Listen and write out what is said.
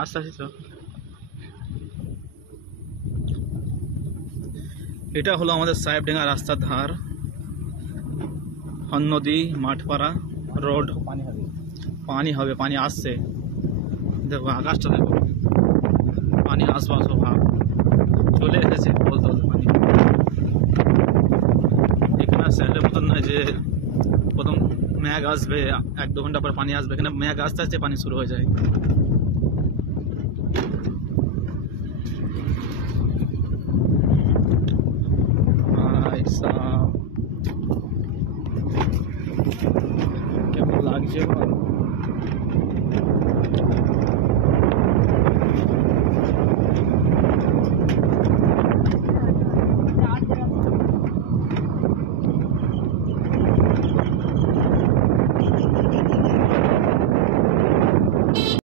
আস্তে আস্তে চল। এটা হলো আমাদের সাহেবডাঙ্গা রাস্তার ধার, হন নদী মাঠপাড়া রোড। পানি হবে, পানি আসছে, দেখো আকাশটা দেখো, পানি আসবা ভাব চলে এসেছে বলতে বলতে পানি। এখানে শহরের মতন নয় যে প্রথম মেঘ আসবে 1-2 ঘন্টা পর পানি আসবে, এখানে মেঘ আস্তে আস্তে পানি শুরু হয়ে যায়। কেমন লাগছে।